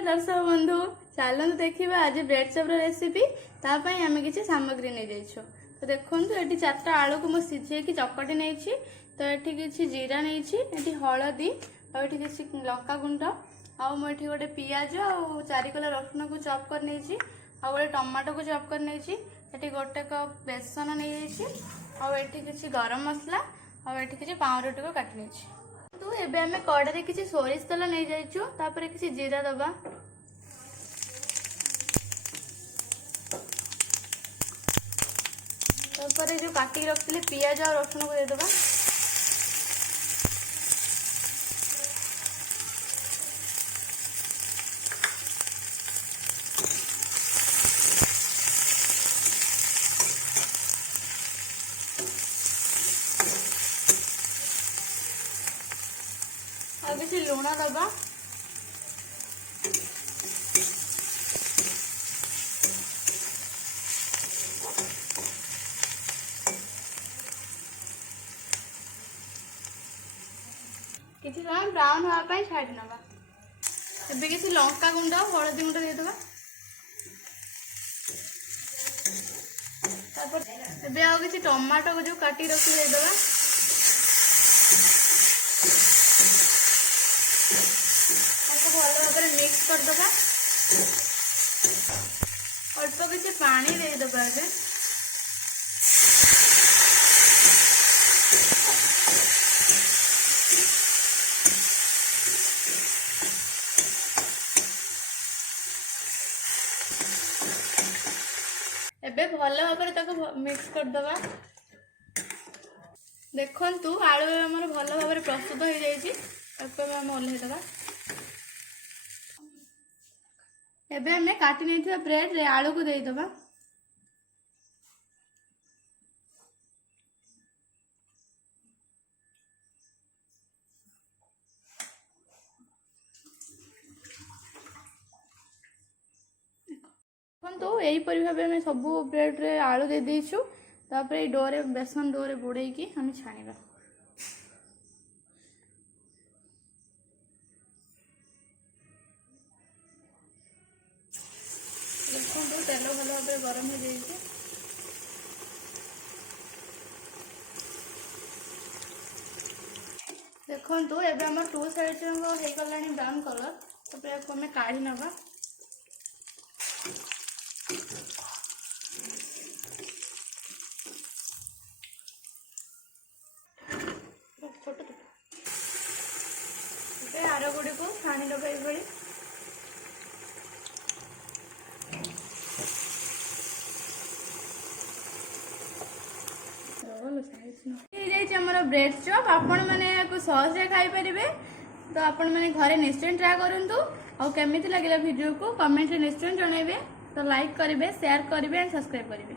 दर्शक बंधु चलते देखा आज ब्रेड चप रेसिपी तापाई आम किसी सामग्री नहीं जाइछु। तो देखो ये चार्टा आलू को मुझे सिझे चकटी नहीं तो ये किसी जीरा नहीं हलदी और किसी लंका गुंड आठी गोटे पियाज और 4 किलो रसुण को चॉप कर नहीं गोटे टमाटो को चॉप कर नहीं गोटे कप बेसन नहीं किसी गरम मसला और किसी पाउरुटी को काटी नहीं। तो एबे हमें कड़े किसी सोरिष तेल नहीं जाइछु तापर किसी जीरा दबा तापर जो काटी रखते पियाज और रसुण को देदबा और किसी लुण दबा किसी समय ब्राउन होगापाई छाड़ी नवा एबे किसी लंका गुंड हलदी गुंड देदबा तापर एबे आ किसी टमाटो को जो काटी रखी देदबा भल भाव मिक्स करदबा अल्प किसी पानी देदबा एबे भल भाव मिक्स करदबा। देखंतु आलू हमर भल भाव प्रस्तुत हो जाइए आम ओल्लैदबा। एबे हमें काटी नहीं ब्रेड रे आलू को देदबा तो यही भाव में सब ब्रेड रे आलू दे देछु तापर डोरे बेसन डोरे बुड़े की हम छाणीबा। देखो तेल भल भाव गरम हो जाइए देखो एबे हमर 2 साइड हो गलानी ब्राउन कलर तापर याको हमें काढ़ी नबा। आर गुड़ी को छाणी दबा ये ब्रेड चॉप आपण मैंने सहज खाई पारे तो आपण मैंने घरे निश्चय ट्राए करूँ और केमिति लगे वीडियो को कमेंट निश्चय जनइबे। तो लाइक करेंगे शेयर करेंगे एंड सब्सक्राइब करेंगे।